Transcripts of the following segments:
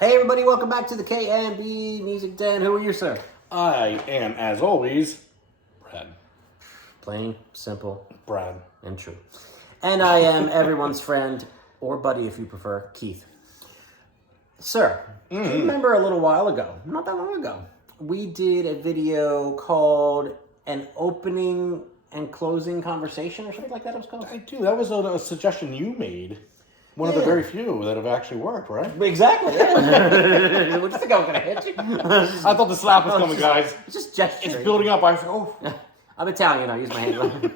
Hey everybody, welcome back to the KMB Music Den. Who are you, sir? I am, as always, Brad. Plain, simple, Brad. and true. And I am everyone's friend, or buddy if you prefer, Keith. Sir, do you remember a little while ago, not that long ago, we did a video called An Opening and Closing Conversation or something like that it was called? I do. That was a suggestion you made. One of the very few that have actually worked, right? Exactly, yeah. What do you think I was going to hit you? I thought the slap was coming, guys. It's just gesturing. It's building up. I was like, oh. I'm Italian, I use my hand.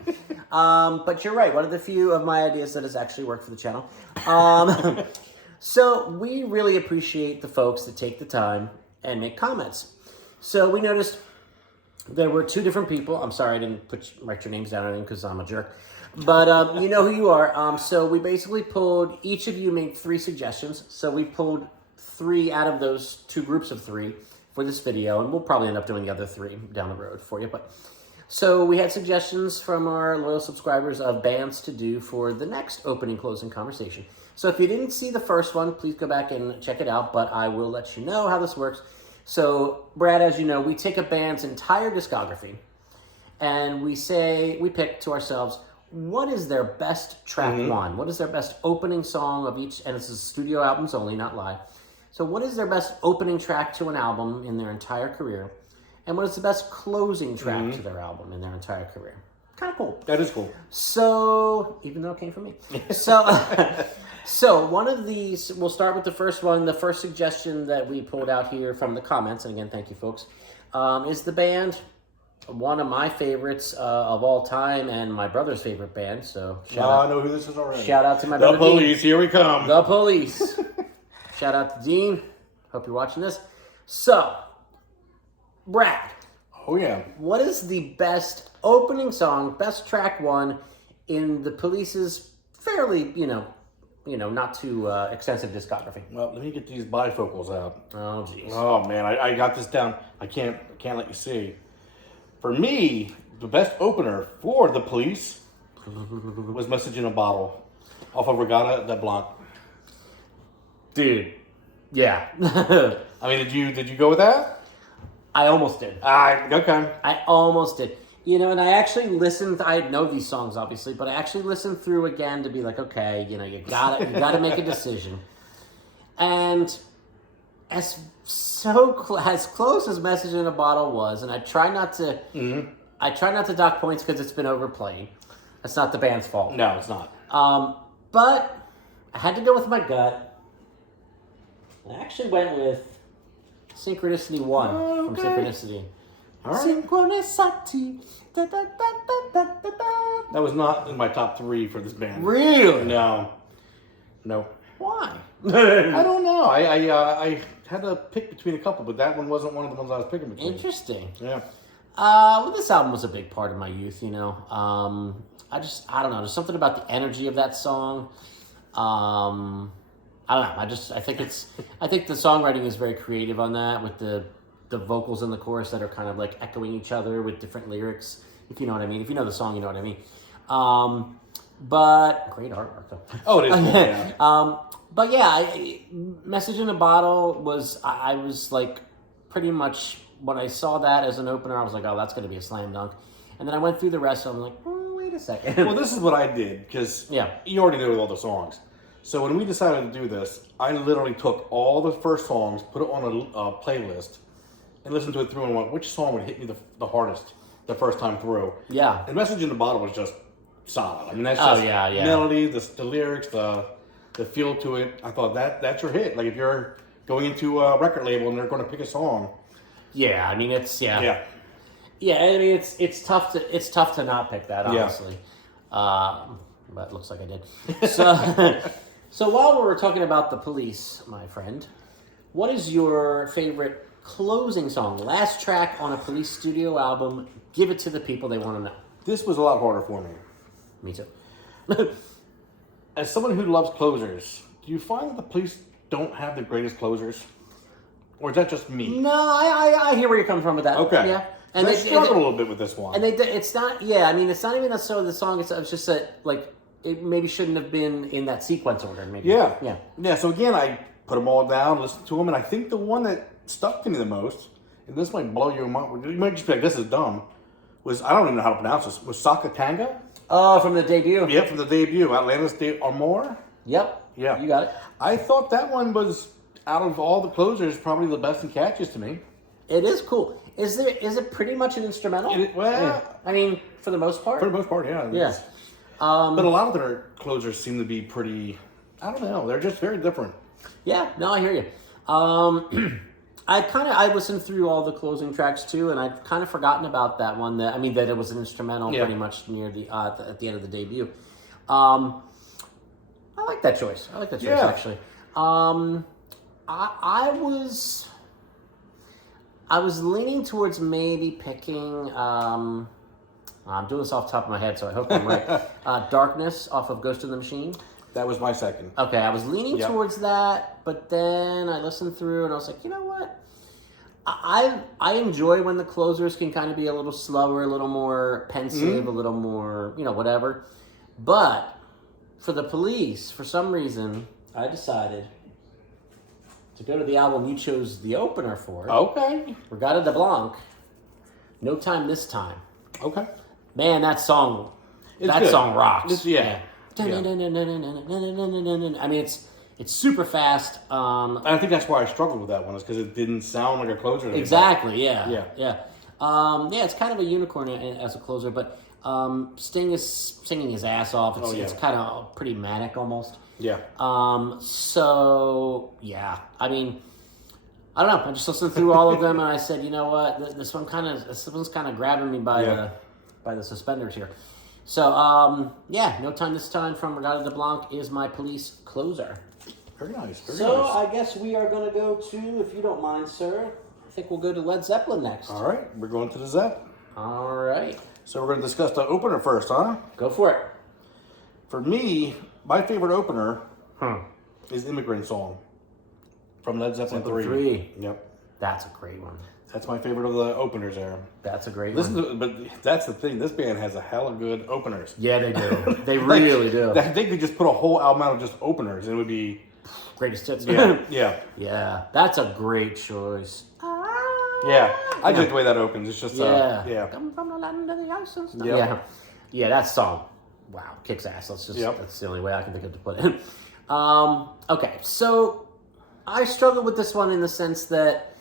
But you're right, one of the few of my ideas that has actually worked for the channel. So we really appreciate the folks that take the time and make comments. So we noticed there were two different people. I'm sorry I didn't write your names down or anything because I'm a jerk. But you know who you are. So we basically pulled, each of you made 3 suggestions. So we pulled 3 out of those 2 groups of 3 for this video. And we'll probably end up doing the other 3 down the road for you. So we had suggestions from our loyal subscribers of bands to do for the next opening closing conversation. So if you didn't see the first one, please go back and check it out, but I will let you know how this works. So Brad, as you know, we take a band's entire discography and we pick to ourselves, what is their best track one? What is their best opening song of each, and this is studio albums only, not live. So what is their best opening track to an album in their entire career? And what is the best closing track to their album in their entire career? Kind of cool. That is cool. So, even though it came from me. So one of these, we'll start with the first one. The first suggestion that we pulled out here from the comments, and again, thank you folks, is the band, one of my favorites of all time and my brother's favorite band. So I know who this is already. Shout out to my brother The Police, here we come. The Police. Shout out to Dean. Hope you're watching this. So, Brad. Oh, yeah. What is the best opening song, best track one in the Police's fairly, not too extensive discography? Well, let me get these bifocals out. Oh, jeez. Oh, man, I got this down. I can't let you see. For me, the best opener for the Police was Message in a Bottle off of Regatta de Blanc. Dude. Yeah. I mean, did you go with that? I almost did. Okay. I almost did. And I actually listened. I know these songs, obviously, but I actually listened through again to be like, okay, you gotta make a decision. And as close as Message in a Bottle was, and I try not to dock points because it's been overplayed. That's not the band's fault. No, it's not. But I had to go with my gut. I actually went with Synchronicity 1 from Synchronicity. All right. Synchronicity. Da, da, da, da, da, da. That was not in my top 3 for this band. Really? No. Why? I don't know. I had to pick between a couple, but that one wasn't one of the ones I was picking between. Interesting. Yeah. Well, this album was a big part of my youth, I don't know. There's something about the energy of that song. I don't know. I think the songwriting is very creative on that, with the vocals in the chorus that are kind of like echoing each other with different lyrics, if you know what I mean. If you know the song, you know what I mean. But great artwork though. Oh, it is cool, yeah. But yeah, Message in a Bottle was, I was like, pretty much when I saw that as an opener, I was like, oh, that's going to be a slam dunk. And then I went through the rest, and I'm like, oh, wait a second. Well, this is what I did, because you already know all the songs. So when we decided to do this, I literally took all the first songs, put it on a playlist, and listened to it through and went, which song would hit me the hardest the first time through? Yeah. And Message in the Bottle was just solid. I mean, that's just melody, the lyrics, the feel to it. I thought that's your hit. Like if you're going into a record label and they're going to pick a song. Yeah, I mean Yeah, I mean it's tough to not pick that, honestly. Yeah. But it looks like I did. So while we're talking about the Police, my friend, what is your favorite closing song, last track on a Police studio album? Give it to the people, they want to know. This was a lot harder for me. Me too. As someone who loves closers, do you find that the Police don't have the greatest closers? Or is that just me? No, I hear where you're coming from with that. Okay. Yeah. And they struggled a little bit with this one. And it's not even necessarily the song, it's just that, like, it maybe shouldn't have been in that sequence order, maybe. Yeah. So again, I put them all down, listen to them, and I think the one that stuck to me the most, and this might blow your mind, you might just be like, this is dumb, was, I don't even know how to pronounce this, was Sakatanga? Oh, from the debut. Yep, from the debut, Atlantis de Amor. Yep. Yeah. You got it. I thought that one was, out of all the closers, probably the best and catchiest to me. It is cool. Is it pretty much an instrumental? I mean, for the most part. For the most part, yeah. Yeah. But a lot of their closers seem to be pretty, I don't know, they're just very different. Yeah, no, I hear you. I listened through all the closing tracks too, and I'd kind of forgotten about that one. That it was an instrumental pretty much near the at the end of the debut. I like that choice. Actually. I was leaning towards maybe picking. I'm doing this off the top of my head, so I hope I'm right. Darkness off of Ghost in the Machine. That was my second. Okay, I was leaning towards that, but then I listened through and I was like, you know what? I enjoy when the closers can kind of be a little slower, a little more pensive, a little more, whatever. But for the Police, for some reason, I decided to go to the album you chose the opener for. Okay. Regatta de Blanc, No Time This Time. Okay. Man, that song rocks. Yeah. I mean, it's super fast. And I think that's why I struggled with that one, is because it didn't sound like a closer. Exactly. Yeah. It's kind of a unicorn as a closer, but Sting is singing his ass off. It's kind of pretty manic almost. Yeah. So yeah, I mean, I don't know. I just listened through all of them, and I said, you know what, this one's kind of grabbing me by the suspenders here. So, No Time This Time from Regatta de Blanc is my Police closer. Very nice. So, I guess we are going to go to, if you don't mind, sir, I think we'll go to Led Zeppelin next. All right, we're going to the Zepp. All right. So we're going to discuss the opener first, huh? Go for it. For me, my favorite opener is Immigrant Song from Led Zeppelin 3. Yep. That's a great one. That's my favorite of the openers there. That's a great one. But that's the thing. This band has a hell of good openers. Yeah, they do. They really do. They could just put a whole album out of just openers, and it would be greatest hits. Yeah. Yeah. That's a great choice. Yeah. I like the way that opens. It's just Come from the land of the ice and stuff. Yep. Yeah, that song. Wow, kicks ass. That's the only way I can think of to put it. Okay, so I struggle with this one in the sense that,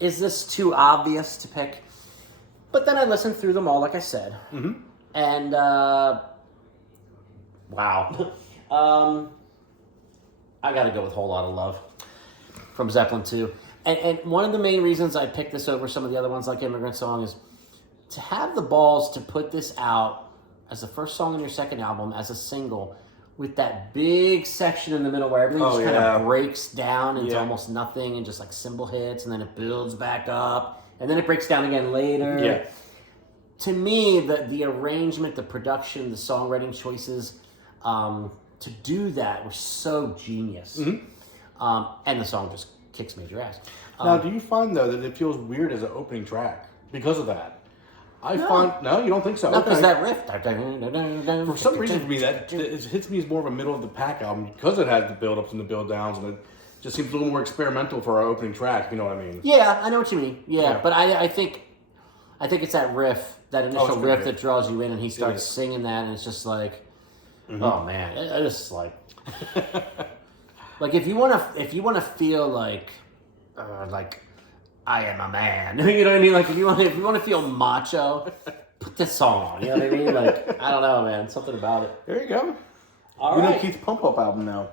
is this too obvious to pick? But then I listened through them all, like I said. Mm-hmm. And, wow. I got to go with Whole Lotta Love from Zeppelin 2. And one of the main reasons I picked this over some of the other ones, like Immigrant Song, is to have the balls to put this out as the first song on your second album, as a single, with that big section in the middle where everything just kind of breaks down into almost nothing and just like cymbal hits, and then it builds back up, and then it breaks down again later. Yeah. To me, the arrangement, the production, the songwriting choices to do that were so genius. Mm-hmm. And the song just kicks major ass. Now, do you find, though, that it feels weird as an opening track because of that? No, you don't think so? No, because that riff. For some reason, for me, that it hits me as more of a middle of the pack album because it has the build-ups and the build-downs, and it just seems a little more experimental for our opening track. You know what I mean? Yeah, I know what you mean. Yeah. But I think it's that riff, that initial riff that draws you in, and he starts singing that, and it's just like, oh man, it's like, like if you want to feel like I am a man. You know what I mean? Like if you want to feel macho, put this song on. You know what I mean? Like, I don't know, man. Something about it. There you go. All right. Know Keith's Pump Up album now.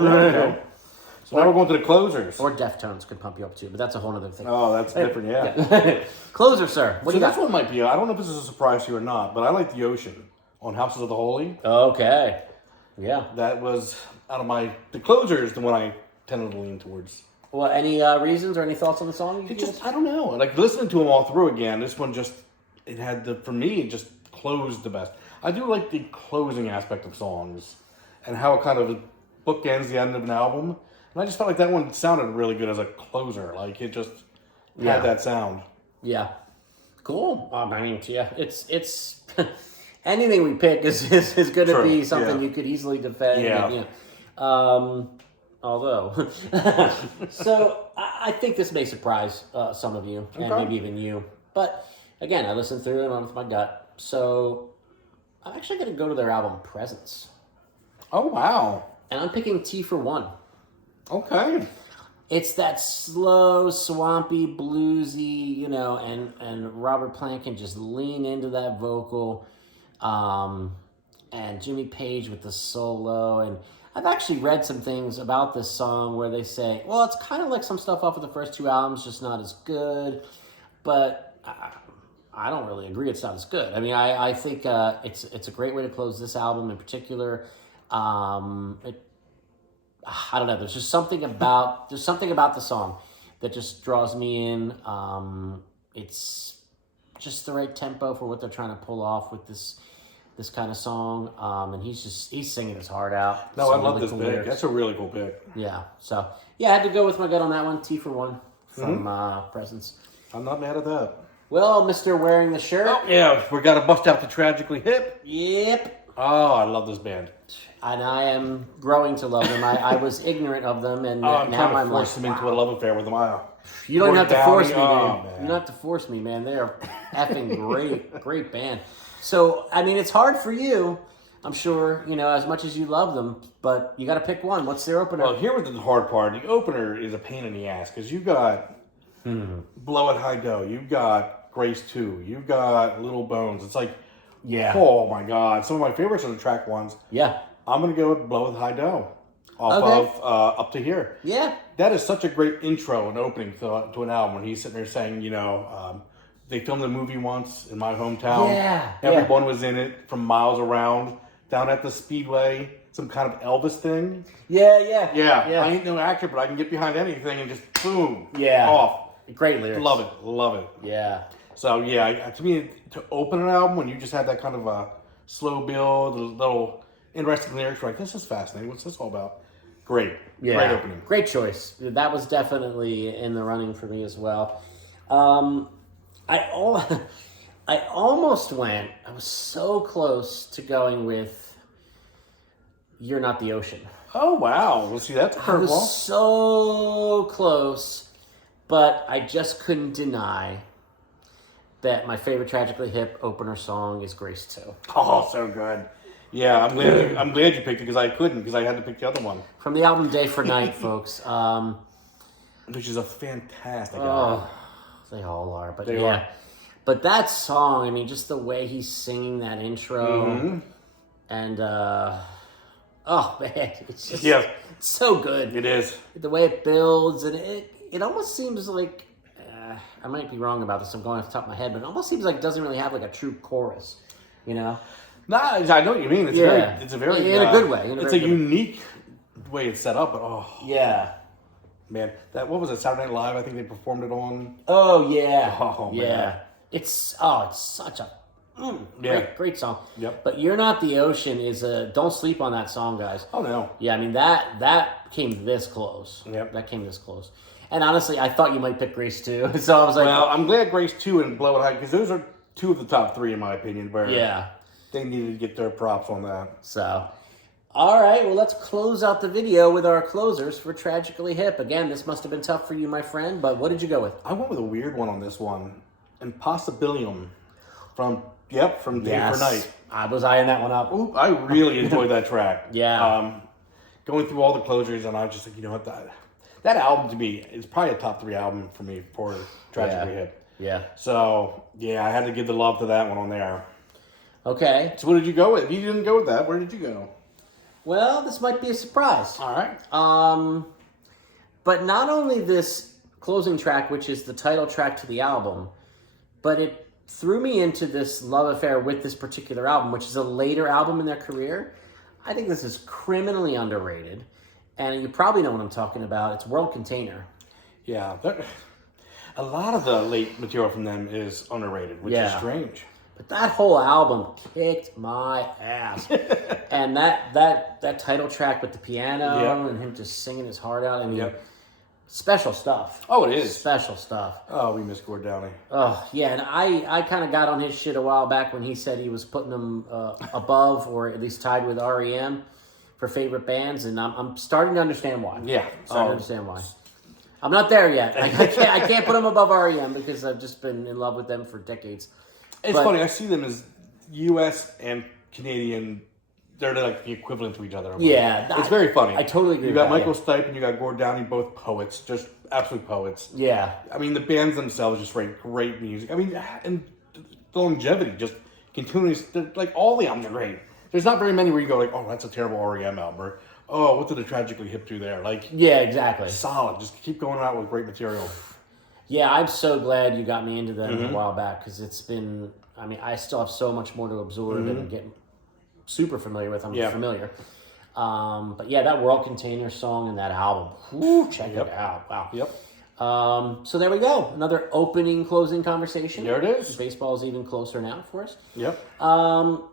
There you go. So now we're going to the closers. Or Deftones could pump you up too, but that's a whole other thing. Oh, that's different, yeah. Closer, sir. What do you got? This one might be, I don't know if this is a surprise to you or not, but I like The Ocean on Houses of the Holy. Okay. Yeah. That was, out of the closers, the one I tended to lean towards. Well, any reasons or any thoughts on the song? I don't know. Like, listening to them all through again, this one just, for me, it just closed the best. I do like the closing aspect of songs and how it kind of bookends the end of an album. And I just felt like that one sounded really good as a closer. Like, it just had that sound. Yeah. Cool. I mean, yeah, it's anything we pick is going to be something you could easily defend. Yeah. And, although. So I think this may surprise some of you, and maybe even you. But again, I listened through it and went with my gut. So I'm actually going to go to their album Presence. Oh, wow. And I'm picking T for One. Okay. It's that slow, swampy, bluesy, you know, and Robert Plant can just lean into that vocal. And Jimmy Page with the solo. And I've actually read some things about this song where they say, well, it's kind of like some stuff off of the first two albums, just not as good. But I don't really agree it's not as good. I mean, I think it's a great way to close this album in particular. I don't know. There's something about the song that just draws me in. It's just the right tempo for what they're trying to pull off with this kind of song. And he's singing his heart out. No, I love this cool pick. lyrics. That's a really cool pick. Yeah. So yeah, I had to go with my gut on that one. T for One from Presence. I'm not mad at that. Well, Mr. Wearing the Shirt. Oh, yeah, we got to bust out the Tragically Hip. Yep. Oh, I love this band. And I am growing to love them. I was ignorant of them, and I'm now trying I'm to force like, them into a love affair with them. you don't have to force me, man. dude. You don't have to force me, man. They are effing great band. So, I mean, it's hard for you, I'm sure, you know, as much as you love them, but you got to pick one. What's their opener? Well, here was the hard part. The opener is a pain in the ass because you got Blow It High Go. You got Grace 2. You got Little Bones. It's like, yeah. Oh my God. Some of my favorites are the track ones. Yeah. I'm going to go with Blow It High Go off of Up to Here. Yeah. That is such a great intro and opening to an album when he's sitting there saying, you know, they filmed a movie once in my hometown. Yeah. Everyone was in it from miles around down at the Speedway. Some kind of Elvis thing. Yeah. I ain't no actor, but I can get behind anything and just boom. Yeah. Off. Great lyrics. Love it. Yeah. So yeah, to me, to open an album when you just had that kind of a slow build, a little interesting lyrics, you're like, this is fascinating. What's this all about? Great. Yeah. Great opening. Great choice. That was definitely in the running for me as well. I almost went. I was so close to going with You're Not the Ocean. Oh wow! Well, see, that's a I was curveball. so close, but I just couldn't deny that my favorite Tragically Hip opener song is Grace 2. Oh, so good. Yeah, I'm glad you picked it because I couldn't because I had to pick the other one, From the album Day for Night, folks. which is a fantastic album. They all are, but They yeah. are. But that song, I mean, just the way he's singing that intro, Mm-hmm. and oh man, it's just it's so good. It is. The way it builds, and it almost seems like I might be wrong about this. I'm going off the top of my head, but it almost seems like it doesn't really have like a true chorus, you know? Nah, I know what you mean. It's a very in a good way. It's a unique way it's set up, but yeah. man, what was it? Saturday Night Live. I think they performed it on. Oh yeah. Oh, yeah. man. It's such a great song. Yep. But You're Not the Ocean is don't sleep on that song, guys. Oh no. Yeah, I mean that came this close. Yep. That came this close. And honestly, I thought you might pick Grace too. So I was like, Well, I'm glad Grace 2 and Blow It High because those are two of the top three in my opinion. Where they needed to get their props on that. So, all right, well, let's close out the video with our closers for Tragically Hip. Again, this must have been tough for you, my friend, but what did you go with? I went with a weird one on this one. Impossibilium from Day for Night. I was eyeing that one up. Ooh, I really enjoyed that track. Yeah. Going through all the closures, and I was just like, you know what, that album to me is probably a top 3 album for me for Tragically Hip. Yeah. So, yeah, I had to give the love to that one on there. Okay. So what did you go with? If you didn't go with that, where did you go? Well, this might be a surprise. All right. But not only this closing track, which is the title track to the album, but it threw me into this love affair with this particular album, which is a later album in their career. I think this is criminally underrated. And you probably know what I'm talking about. It's World Container. Yeah. A lot of the late material from them is underrated, which is strange. But that whole album kicked my ass. And that title track with the piano and him just singing his heart out. I mean, special stuff. Oh, it is. Special stuff. Oh, we miss Gord Downey. Oh, yeah. And I kind of got on his shit a while back when he said he was putting them above or at least tied with REM for favorite bands, and I'm starting to understand why. Yeah. Starting to understand why. I'm not there yet. I can't put them above REM because I've just been in love with them for decades. It's funny. I see them as U.S. and Canadian. They're like the equivalent to each other. Yeah. It's very funny. I totally agree You got with Michael that, Stipe and you got Gord Downie, both poets, just absolute poets. Yeah. I mean, the bands themselves just write great music. I mean, and the longevity, just continuously, like all the albums are great. There's not very many where you go like, oh, that's a terrible REM album, or oh, what did the Tragically Hip do there? Like, Yeah, exactly. solid. Just keep going out with great material. Yeah, I'm so glad you got me into them a while back because it's been, I mean, I still have so much more to absorb and get super familiar with. I'm familiar. But yeah, that World Container song and that album, whew, check it out. Wow. Yep. So there we go. Another opening, closing conversation. There it is. Baseball is even closer now for us. Yep.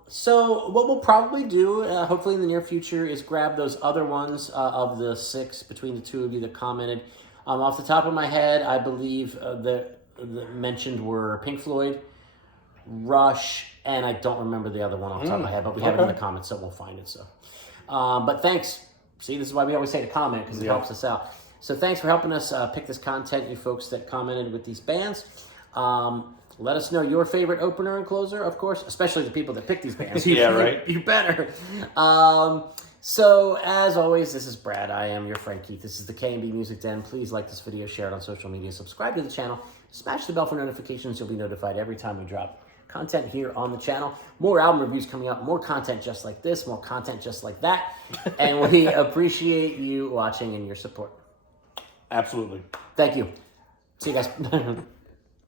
So what we'll probably do, hopefully in the near future, is grab those other ones of the 6 between the two of you that commented. Off the top of my head, I believe the mentioned were Pink Floyd, Rush, and I don't remember the other one off the top of my head, but we have it in the comments, so we'll find it. So, but thanks. See, this is why we always say to comment because it helps us out. So thanks for helping us pick this content, you folks that commented with these bands. Let us know your favorite opener and closer, of course, especially the people that pick these bands. Yeah, right. You better. So, as always, this is Brad. I am your friend Keith. This is the K&B Music Den. Please like this video, share it on social media, subscribe to the channel, smash the bell for notifications. You'll be notified every time we drop content here on the channel. More album reviews coming up, more content just like this, more content just like that. And we appreciate you watching and your support. Absolutely. Thank you. See you guys.